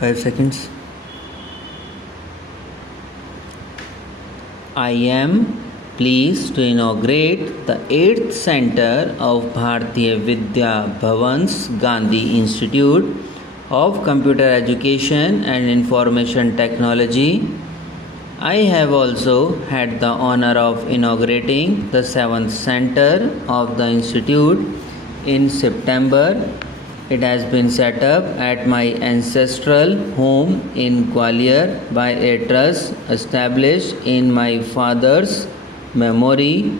5 seconds. I am pleased to inaugurate the 8th Center of Bharatiya Vidya Bhavan's Gandhi Institute of Computer Education and Information Technology. I have also had the honor of inaugurating the 7th Center of the Institute in September. It has been set up at my ancestral home in Gwalior by a trust established in my father's memory.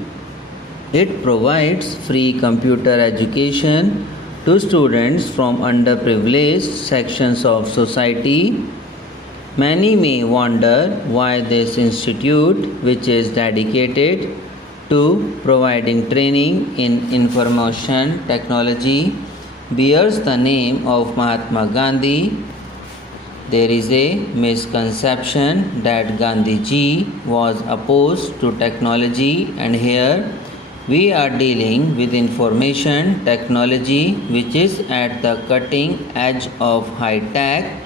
It provides free computer education to students from underprivileged sections of society. Many may wonder why this institute, which is dedicated to providing training in information technology, bears the name of Mahatma Gandhi. There is a misconception that Gandhi ji was opposed to technology, and here we are dealing with information technology which is at the cutting edge of high tech.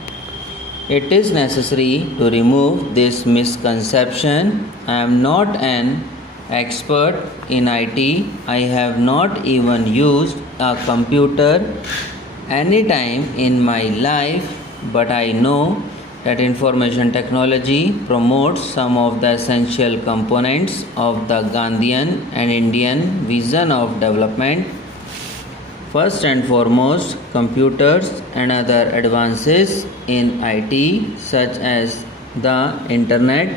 It is necessary to remove this misconception. I am not an expert in IT. I have not even used a computer any time in my life, but I know that information technology promotes some of the essential components of the Gandhian and Indian vision of development. First and foremost, computers and other advances in IT, such as the internet,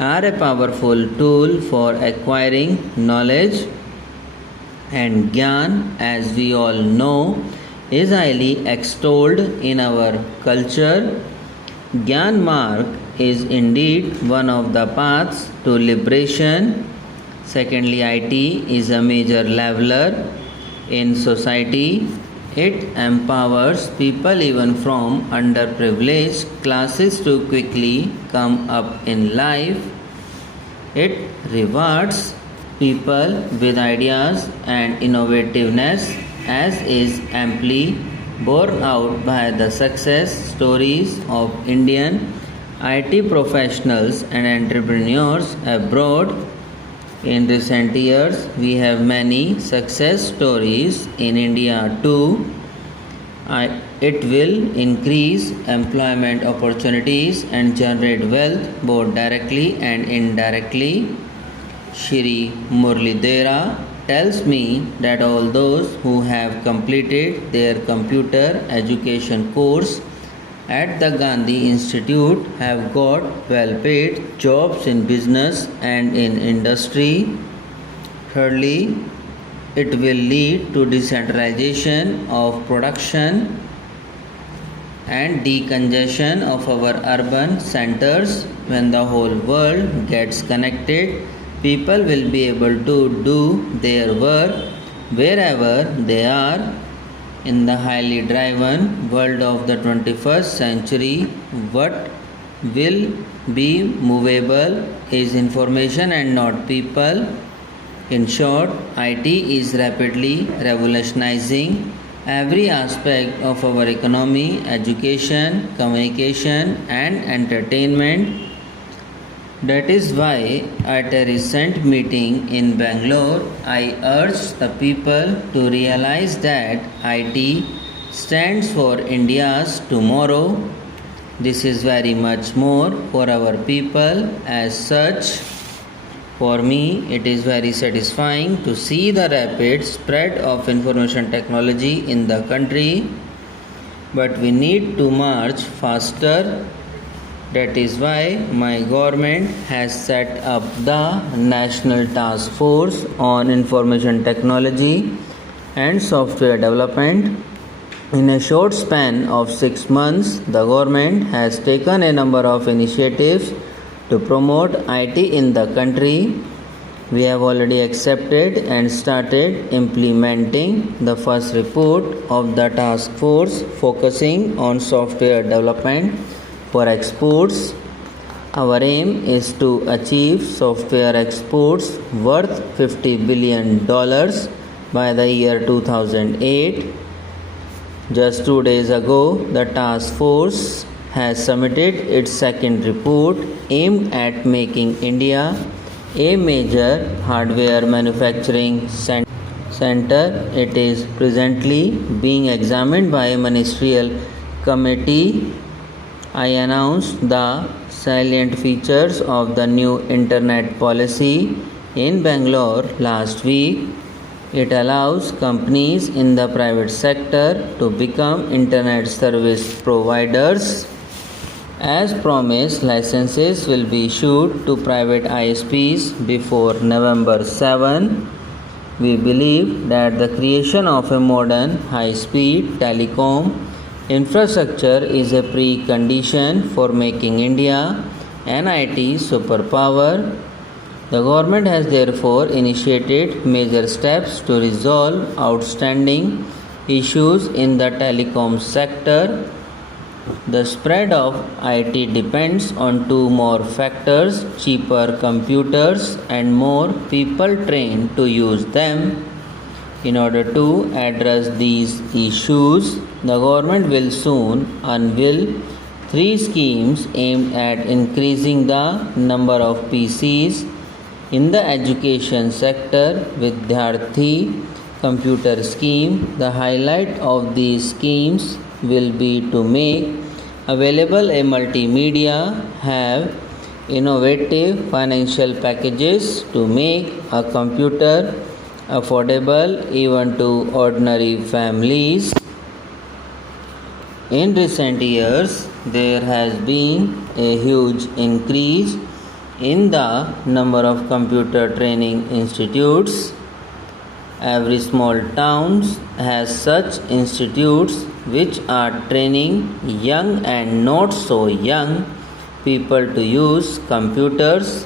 are a powerful tool for acquiring knowledge, and Gyan, as we all know, is highly extolled in our culture. Gyan Marg is indeed one of the paths to liberation. Secondly, IT is a major leveler in society. It empowers people even from underprivileged classes to quickly come up in life. It rewards people with ideas and innovativeness, as is amply borne out by the success stories of Indian IT professionals and entrepreneurs abroad. In recent years, we have many success stories in India too. It will increase employment opportunities and generate wealth both directly and indirectly. Shri Murlidhara tells me that all those who have completed their computer education course at the Gandhi Institute have got well-paid jobs in business and in industry. Thirdly, it will lead to decentralization of production and decongestion of our urban centers. When the whole world gets connected, people will be able to do their work wherever they are. In the highly driven world of the 21st century, what will be movable is information and not people. In short, IT is rapidly revolutionizing every aspect of our economy, education, communication, and entertainment. That is why, at a recent meeting in Bangalore, I urged the people to realize that IT stands for India's tomorrow. This is very much more for our people. As such, for me, it is very satisfying to see the rapid spread of information technology in the country, but we need to march faster. That is why my government has set up the National Task Force on Information Technology and Software Development. In a short span of 6 months, the government has taken a number of initiatives to promote IT in the country. We have already accepted and started implementing the first report of the task force focusing on software development for exports. Our aim is to achieve software exports worth $50 billion by the year 2008. Just 2 days ago, the task force has submitted its second report aimed at making India a major hardware manufacturing center. It is presently being examined by a ministerial committee. I announced the salient features of the new internet policy in Bangalore last week. It allows companies in the private sector to become internet service providers. As promised, licenses will be issued to private ISPs before November 7. We believe that the creation of a modern high-speed telecom infrastructure is a precondition for making India an IT superpower. The government has therefore initiated major steps to resolve outstanding issues in the telecom sector. The spread of IT depends on two more factors: cheaper computers and more people trained to use them. In order to address these issues, the government will soon unveil 3 schemes aimed at increasing the number of PCs in the education sector. Vidyarthi Computer Scheme. The highlight of these schemes will be to make available a multimedia, have innovative financial packages to make a computer affordable even to ordinary families. In recent years, there has been a huge increase in the number of computer training institutes. Every small town has such institutes which are training young and not so young people to use computers.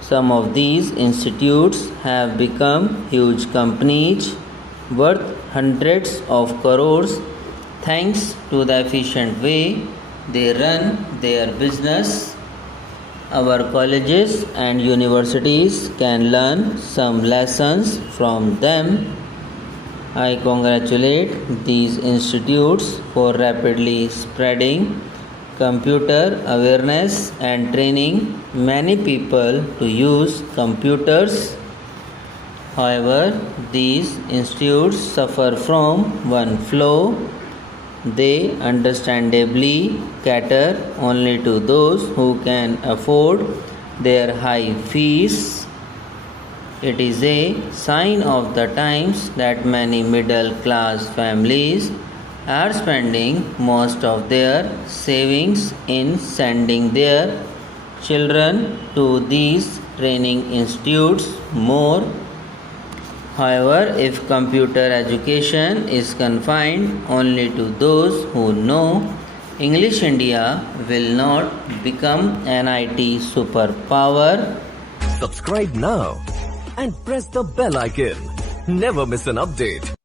Some of these institutes have become huge companies worth hundreds of crores thanks to the efficient way they run their business. Our colleges and universities can learn some lessons from them. I congratulate these institutes for rapidly spreading computer awareness and training many people to use computers. However, these institutes suffer from one flaw: they understandably cater only to those who can afford their high fees. It is a sign of the times that many middle class families are spending most of their savings in sending their children to these training institutes more. However, if computer education is confined only to those who know English, India will not become an IT superpower. Subscribe now and press the bell icon. Never miss an update.